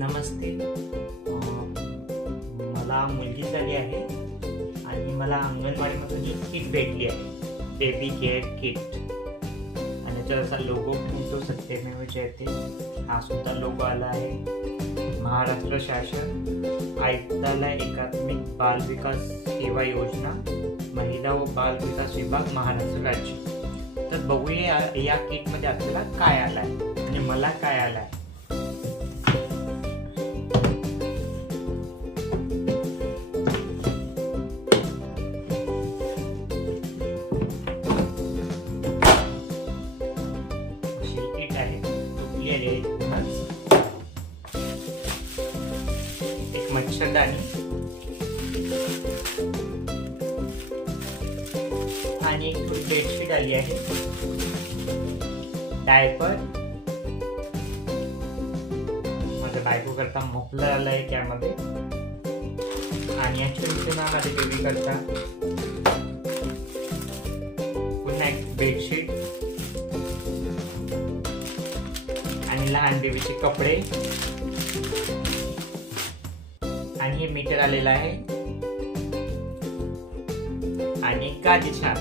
नमस्ते. मला मुलगी झाली आहे आणि मला अंगणवाडीमधून ही किट भेटली आहे, बेबी केअर किट. आणि याचा असा लोगो पण येतो, सत्यमेव जयते. हा सुद्धा लोगो आला आहे. महाराष्ट्र शासन आयुक्तालय एकात्मिक बाल विकास सेवा योजना, महिला व बाल विकास विभाग, महाराष्ट्र राज्य. तर बघूया या किट मध्ये आपल्याला काय आलाय आणि मला काय आलाय. किट आहे, तुटलेली आहे. एक मच्छरदाणी आणि एक थोडी बेडशीट आली आहे. डायपर, माझ्या बायको करता मोकळं आलंय त्यामध्ये. आणि ऍक्च्युअली माझ्या बेबी करता पुन्हा एक बेडशीट आणि लहान बेबीचे कपडे आणि हे मीटर आलेलं आहे आणि एक गादी छान.